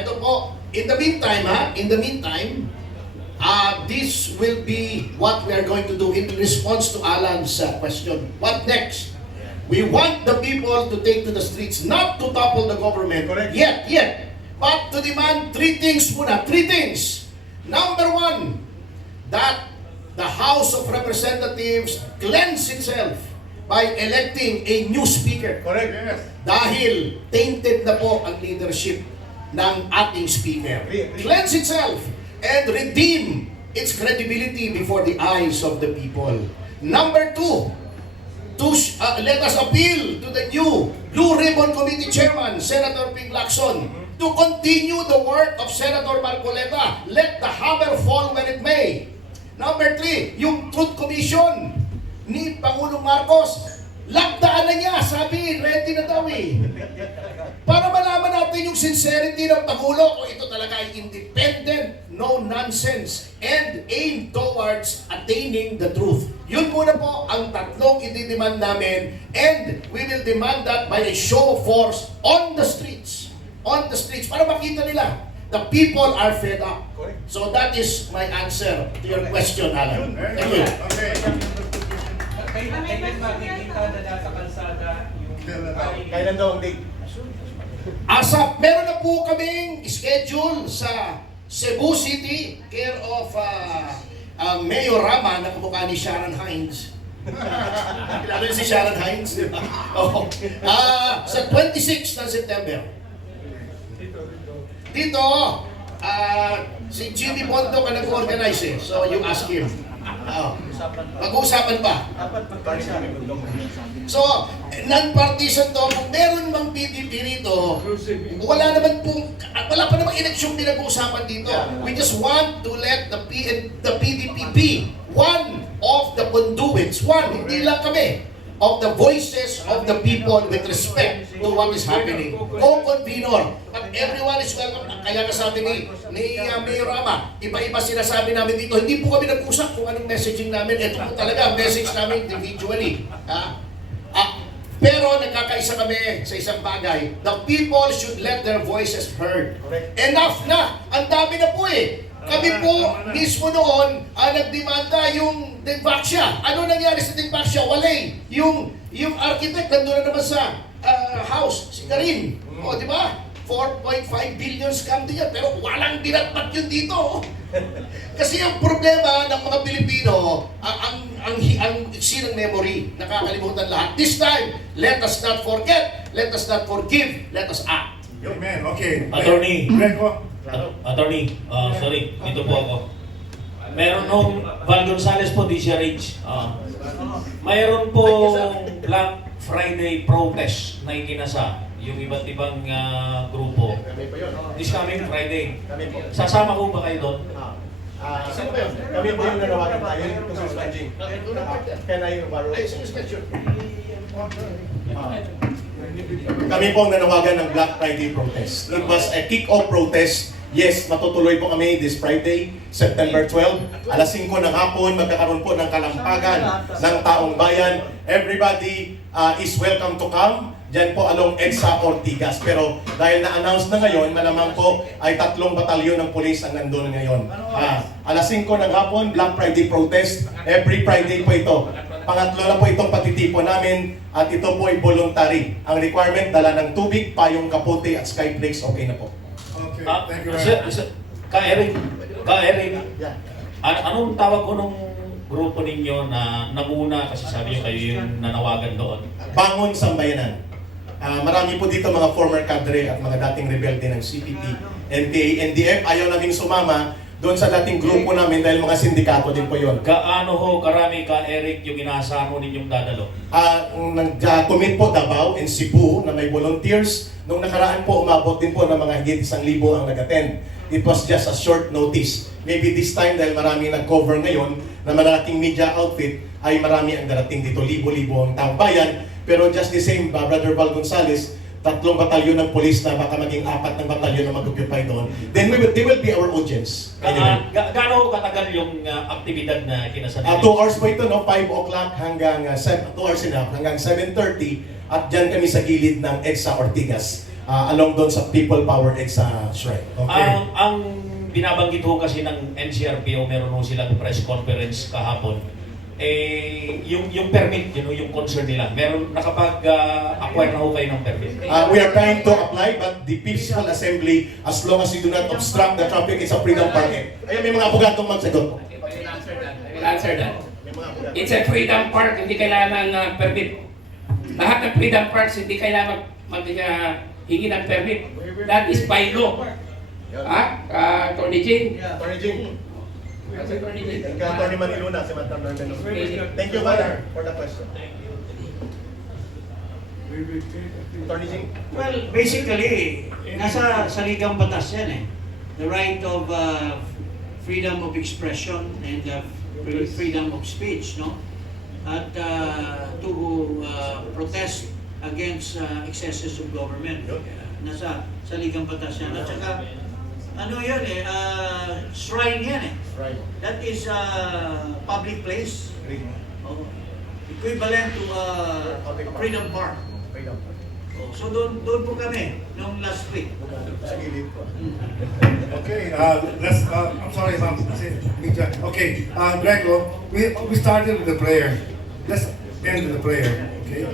ito po, in the meantime, ha, in the meantime, uh, this will be what we are going to do in response to Alan's uh, question. What next? We want the people to take to the streets, not to topple the government. Correct. Yet, yet. But to demand three things muna. Three things. Number one, that the House of Representatives cleanse itself by electing a new speaker. Correct, yes. Dahil tainted na po ang leadership ng ating speaker. Cleanse itself and redeem its credibility before the eyes of the people. Number two, to uh, let us appeal to the new Blue Ribbon Committee Chairman, Senator Ping Lacson, to continue the work of Senator Marcoleta. Let the hammer fall when it may. Number three, yung Truth Commission ni Pangulong Marcos. Sabi, ready na daw eh. Para malaman natin yung sincerity ng Pangulo kung ito talaga ay independent, no nonsense, and aim towards attaining the truth. Yun muna po ang tatlong i-demand namin and we will demand that by a show of force on the streets. On the streets, para makita nila the people are fed up. So that is my answer to your question, Alan. Thank you. Okay. Kailan, kailan makikita na nasa kalsada yung Kailan daw ang date? Asa, meron na po kaming schedule sa Cebu City, care of uh, uh, Mayor Rama na kamukha ni Sharon Hines. Kilala niyo si Sharon Hines, di ba? Oo. Ah, sa 26 ng September. Dito, ah, si Jimmy Bondo ka nag-organize eh. So you ask him. Oo. Mag-uusapan pa. Dapat magpapasya. So, non-partisan to, kung meron mang PDP rito, wala naman pong, wala pa namang eleksyon pinag-uusapan dito. We just want to let the, P, the PDP be one of the conduits, one, hindi lang kami, of the voices of the people with respect to what is happening. Co-convenor. At everyone is welcome. Kaya nga sabi ni, ni uh, Mayor Rama, iba-iba sinasabi namin dito. Hindi po kami nag-usap kung anong messaging namin. Ito po talaga ang message namin individually. Ha? Ah, pero nagkakaisa kami sa isang bagay. The people should let their voices heard. Correct. Enough na! Ang dami na po eh. Kami po mismo noon ah, nagdemanda yung Degvaxia. Ano nangyari sa Degvaxia? Walay. Yung yung architect nandun na naman sa ah, house, si Karin. O, di ba? 4.5 billion scam din yan. Pero walang binatbat yun dito. oh. Kasi ang problema ng mga Pilipino, ang ang ang, ang iksi ng memory, nakakalimutan lahat. This time, let us not forget, let us not forgive, let us act. Amen. Okay. Attorney. Greco. At- Attorney, ah, sorry, dito po ako. Meron nung Val Gonzales po, di siya rich. Ah, mayroon po Black Friday protest na ikinasa yung iba't ibang ah, grupo. This coming Friday. Kami po. Sasama ko ba kayo doon? Yun? Kami po yung nanawagan tayo. Yung Jing. Can I borrow? Ay. Kami po ang nanawagan ng Black Friday protest. It was a kick-off protest. Yes, matutuloy po kami this Friday, September 12. Alas 5 ng hapon, magkakaroon po ng kalampagan ng taong bayan. Everybody uh, is welcome to come. Diyan po along EDSA Ortigas. Pero dahil na-announce na ngayon, malamang po ay tatlong batalyon ng pulis ang nandun ngayon. Ah, alas 5 ng hapon, Black Friday protest. Every Friday po ito. Pangatlo na po itong patitipon namin at ito po ay voluntary. Ang requirement, dala ng tubig, payong kapote at skyflakes, okay na po. Okay, Ah, thank you very much. sir, Ka-Erin, Ka-Erin, Yeah. an- anong tawag ko nung grupo ninyo na namuna kasi sabi niyo kayo yung nanawagan doon? Bangon Sambayanan. Ah, marami po dito mga former cadre at mga dating rebelde ng CPP, NPA, NDF. Ayaw naming sumama doon sa dating grupo namin dahil mga sindikato din po yon. Gaano ho karami ka, Eric, yung inaasahan mo ninyong dadalo? Ah, nag-commit po Davao and Cebu na may volunteers. Nung nakaraan po, umabot din po ng mga higit isang libo ang nag-attend. It was just a short notice. Maybe this time, dahil marami nag-cover ngayon na malaking media outfit, ay marami ang darating dito. Libo-libo ang taong bayan. Pero just the same, uh, Brother Val Gonzales, tatlong batalyon ng polis na baka maging apat ng batalyon na mag-occupy doon. Then we will, they will be our audience. Anyway. ga- gaano katagal yung uh, aktibidad na kinasa Uh, two hours po ito, no? 5 o'clock hanggang uh, 7, 2 hours and half, hanggang 7.30 at dyan kami sa gilid ng EDSA Ortigas. ah, along doon sa People Power X sa Shrine. Okay. Ang, ang binabanggit ho kasi ng NCRPO, meron ho silang press conference kahapon. Eh, yung yung permit, yun know, yung concern nila. Meron nakapag-acquire na ho kayo ng permit. Uh, we are trying to apply, but the peaceful assembly, as long as you do not obstruct the traffic, it's a freedom park. Ayun, may mga abogadong magsagot. I will answer that. I will answer that. May mga abogado. It's a freedom park, hindi kailangan ng uh, permit. Lahat ng freedom parks, hindi kailangan mag, uh, hingi ng permit. That is by law. Ha? Uh, Tony Jing? Kasi Tony Jing. Ikaw, Attorney Maniluna, si Madam Nardano. Thank you, Father, for the question. Attorney Jing. Well, basically, nasa saligang batas yan eh. The right of uh, freedom of expression and uh, free- freedom of speech, no? At uh, to uh, protest against uh, excesses of government. Uh, nasa saligang batas yan. At saka, ano yan eh, uh, shrine yan eh. Right. That is uh, public place. Oh, equivalent to uh, Freedom Park. Freedom. Oh, so doon doon po kami nung last week. Sa gilid ko. Okay, uh, let's, uh, I'm sorry, ma'am. Media. Okay, uh, Greco, we, we started with the prayer. Let's end with the prayer, okay?